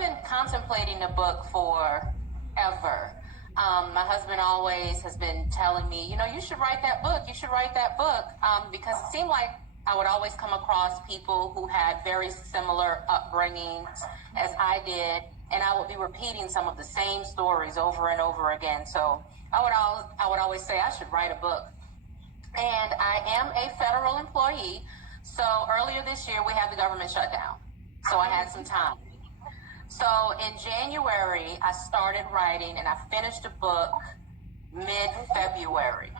been contemplating a book forever. My husband always has been telling me, you should write that book. You should write that book. Because it seemed like I would always come across people who had very similar upbringings as I did, and I would be repeating some of the same stories over and over again. So I would always say I should write a book. And I am a federal employee. So earlier this year, we had the government shutdown. So I had some time. So in January, I started writing, and I finished a book mid-February.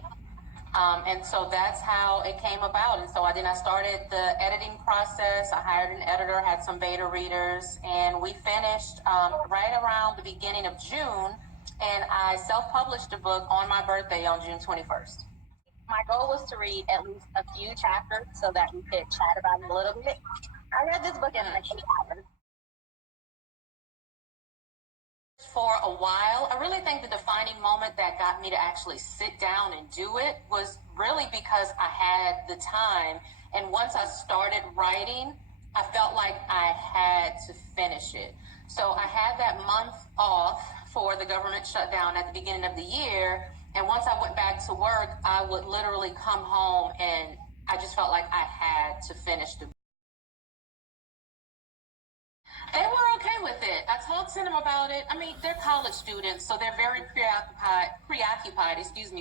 And so that's how it came about. And so I started the editing process. I hired an editor, had some beta readers, and we finished right around the beginning of June. And I self-published a book on my birthday on June 21st. My goal was to read at least a few chapters so that we could chat about it a little bit. I read this book in like 8 hours. For a while, I really think the defining moment that got me to actually sit down and do it was really because I had the time. And once I started writing, I felt like I had to finish it. So I had that month off for the government shutdown at the beginning of the year. And once I went back to work, I would literally come home and I just felt like I had to finish the book. They were okay with it. I talked to them about it. I mean, they're college students, so they're very preoccupied,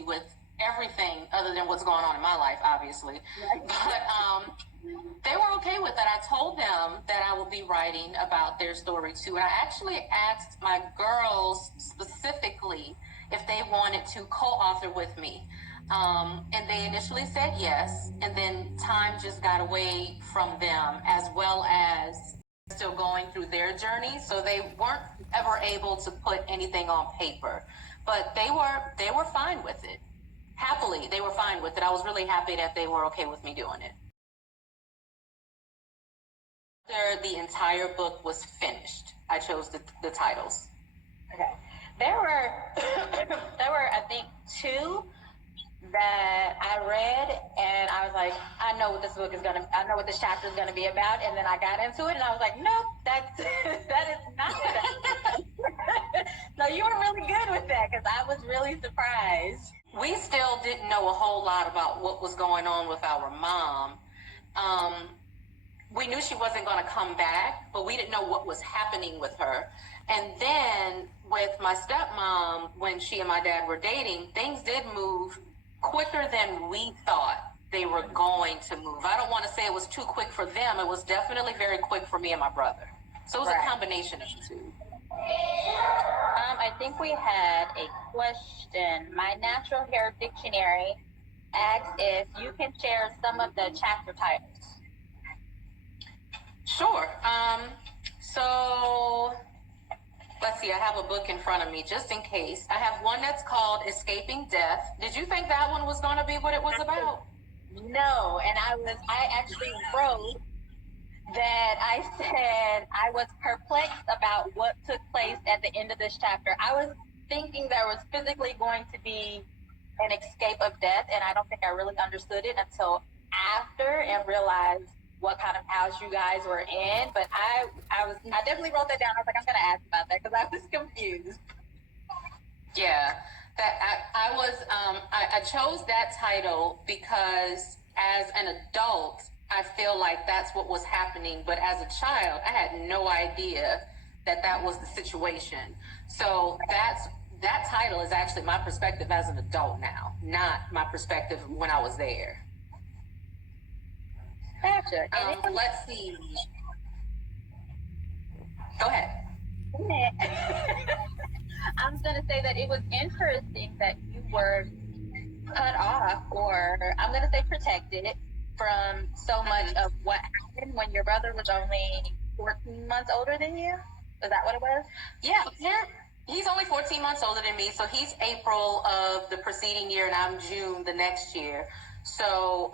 with everything other than what's going on in my life, obviously. But they were okay with it. I told them that I would be writing about their story too. And I actually asked my girls specifically if they wanted to co-author with me. And they initially said yes. And then time just got away from them, as well as still going through their journey. So they weren't ever able to put anything on paper, but they were fine with it. Happily, they were fine with it. I was really happy that they were okay with me doing it. After the entire book was finished, I chose the titles. Okay. There were, I think, 2 that I read, and I was like, I know what this chapter is gonna be about. And then I got into it, and I was like, nope, that is not it. So you were really good with that, because I was really surprised. We still didn't know a whole lot about what was going on with our mom. We knew she wasn't going to come back, but we didn't know what was happening with her. And then with my stepmom, when she and my dad were dating, things did move quicker than we thought they were going to move. I don't want to say it was too quick for them. It was definitely very quick for me and my brother. So it was a combination of the two. I think we had a question. My Natural Hair Dictionary asks if you can share some of the chapter titles. Sure. So let's see, I have a book in front of me just in case. I have one that's called Escaping Death. Did you think that one was going to be what it was about? No, and I actually wrote that I said I was perplexed about what took place at the end of this chapter. I was thinking there was physically going to be an escape of death, and I don't think I really understood it until after and realized what kind of house you guys were in. But I definitely wrote that down. I was like, I'm gonna ask about that because I was confused. Yeah, that I chose that title because as an adult, I feel like that's what was happening. But as a child, I had no idea that was the situation. So that title is actually my perspective as an adult now, not my perspective when I was there. Gotcha. Let's see. Go ahead. I was going to say that it was interesting that you were cut off, or I'm going to say protected from so much of what happened when your brother was only 14 months older than you. Is that what it was? Yeah. He's only 14 months older than me. So he's April of the preceding year and I'm June the next year. So,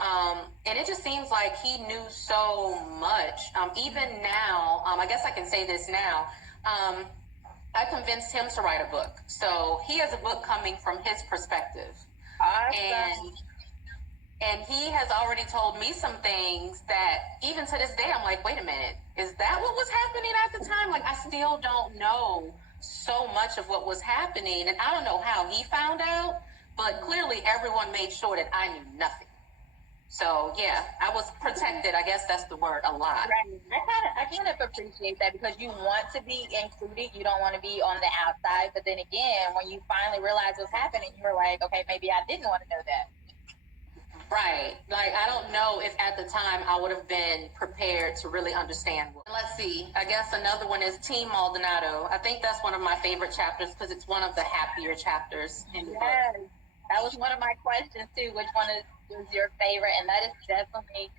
and it just seems like he knew so much. Even now, I guess I can say this now, I convinced him to write a book. So he has a book coming from his perspective. Awesome. And he has already told me some things that even to this day, I'm like, wait a minute, is that what was happening at the time? Like, I still don't know so much of what was happening. And I don't know how he found out, but clearly everyone made sure that I knew nothing. So yeah, I was protected. I guess that's the word, a lot. Right. I kind of appreciate that, because you want to be included. You don't want to be on the outside. But then again, when you finally realize what's happening, you're like, okay, maybe I didn't want to know that. Right. Like, I don't know if at the time I would have been prepared to really understand. Let's see. I guess another one is Team Maldonado. I think that's one of my favorite chapters because it's one of the happier chapters in the book. That was one of my questions too. Which one is your favorite? And that is definitely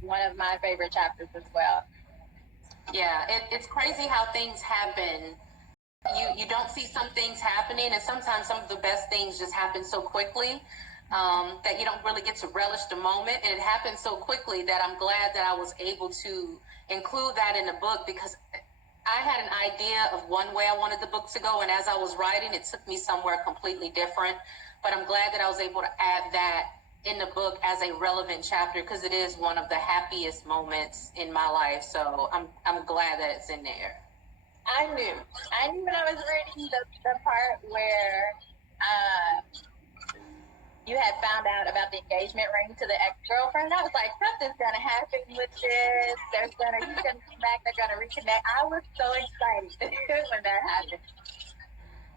one of my favorite chapters as well. Yeah, it's crazy how things happen. You don't see some things happening, and sometimes some of the best things just happen so quickly. That you don't really get to relish the moment. And it happened so quickly that I'm glad that I was able to include that in the book, because I had an idea of one way I wanted the book to go. And as I was writing, it took me somewhere completely different. But I'm glad that I was able to add that in the book as a relevant chapter, because it is one of the happiest moments in my life. So I'm glad that it's in there. I knew when I was reading the part where you had found out about the engagement ring to the ex-girlfriend. I was like, something's gonna happen with this. He's gonna come back. They're gonna reconnect. I was so excited when that happened.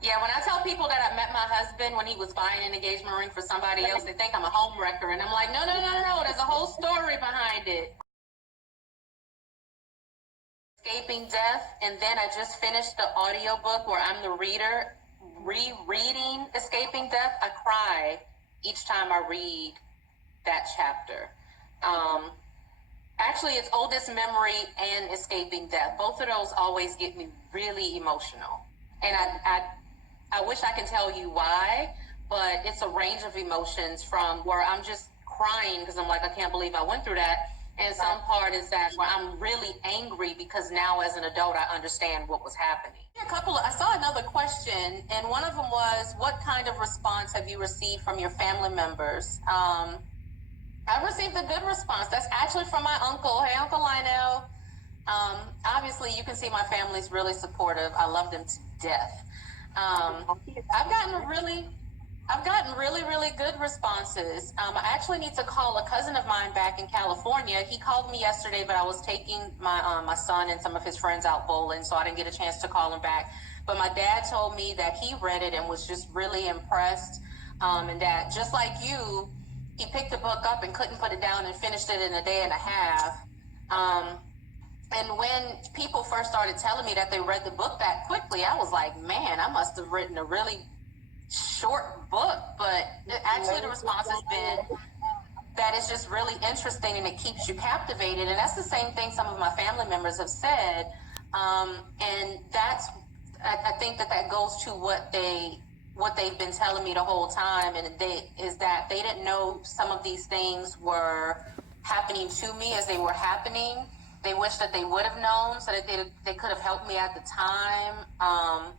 Yeah, when I tell people that I met my husband when he was buying an engagement ring for somebody else, they think I'm a homewrecker, and I'm like, no. There's a whole story behind it. Escaping Death, and then I just finished the audiobook where I'm the reader rereading Escaping Death. I cry each time I read that chapter. Actually, it's Oldest Memory and Escaping Death. Both of those always get me really emotional. And I wish I could tell you why, but it's a range of emotions, from where I'm just crying because I'm like, I can't believe I went through that. And some part is that where I'm really angry because now as an adult, I understand what was happening. I saw another question, and one of them was, what kind of response have you received from your family members? I received a good response. That's actually from my uncle. Hey, Uncle Lionel. Obviously, you can see my family's really supportive. I love them to death. I've gotten really good responses. I actually need to call a cousin of mine back in California. He called me yesterday, but I was taking my son and some of his friends out bowling, so I didn't get a chance to call him back. But my dad told me that he read it and was just really impressed, and that just like you, he picked the book up and couldn't put it down and finished it in a day and a half. And when people first started telling me that they read the book that quickly, I was like, man, I must have written a really short book. But actually the response has been that it's just really interesting and it keeps you captivated. And that's the same thing some of my family members have said. And I think that goes to what they've been telling me the whole time, and is that they didn't know some of these things were happening to me as they were happening. They wish that they would have known so that they could have helped me at the time.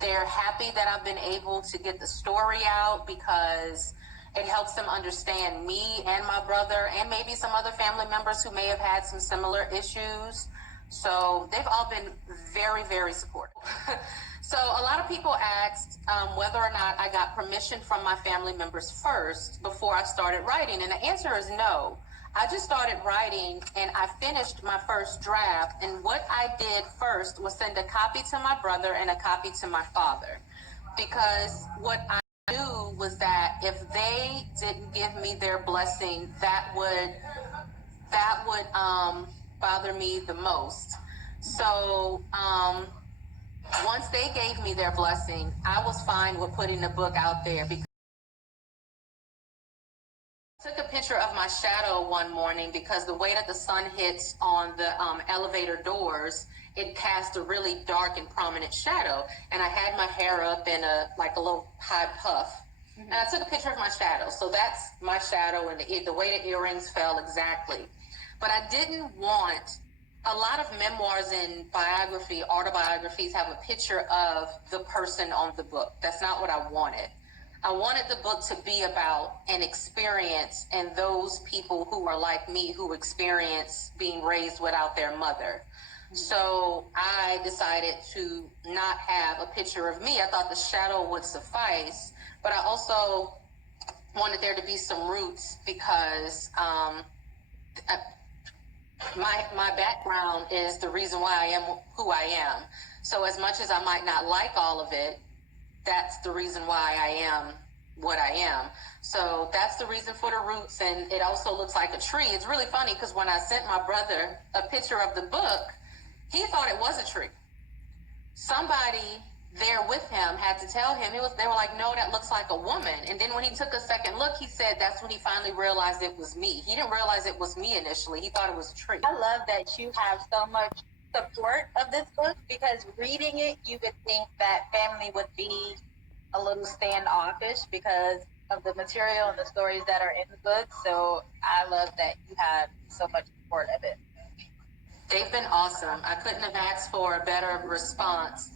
They're happy that I've been able to get the story out because it helps them understand me and my brother and maybe some other family members who may have had some similar issues. So they've all been very, very supportive. So a lot of people asked whether or not I got permission from my family members first before I started writing. And the answer is no. I just started writing and I finished my first draft. And what I did first was send a copy to my brother and a copy to my father. Because what I knew was that if they didn't give me their blessing, that would bother me the most. So once they gave me their blessing, I was fine with putting the book out there. Because I took a picture of my shadow one morning because the way that the sun hits on the elevator doors, it cast a really dark and prominent shadow. And I had my hair up in a little high puff. Mm-hmm. And I took a picture of my shadow. So that's my shadow, and the way the earrings fell exactly. But I didn't want, a lot of memoirs and autobiographies have a picture of the person on the book. That's not what I wanted. I wanted the book to be about an experience and those people who are like me who experience being raised without their mother. So I decided to not have a picture of me. I thought the shadow would suffice, but I also wanted there to be some roots because my background is the reason why I am who I am. So as much as I might not like all of it, that's the reason why I am what I am. So that's the reason for the roots. And it also looks like a tree. It's really funny because when I sent my brother a picture of the book, he thought it was a tree. Somebody there with him had to tell him, they were like, no, that looks like a woman. And then when he took a second look, he said that's when he finally realized it was me. He didn't realize it was me initially. He thought it was a tree. I love that you have so much support of this book, because reading it, you would think that family would be a little standoffish because of the material and the stories that are in the book. So I love that you have so much support of it. They've been awesome. I couldn't have asked for a better response.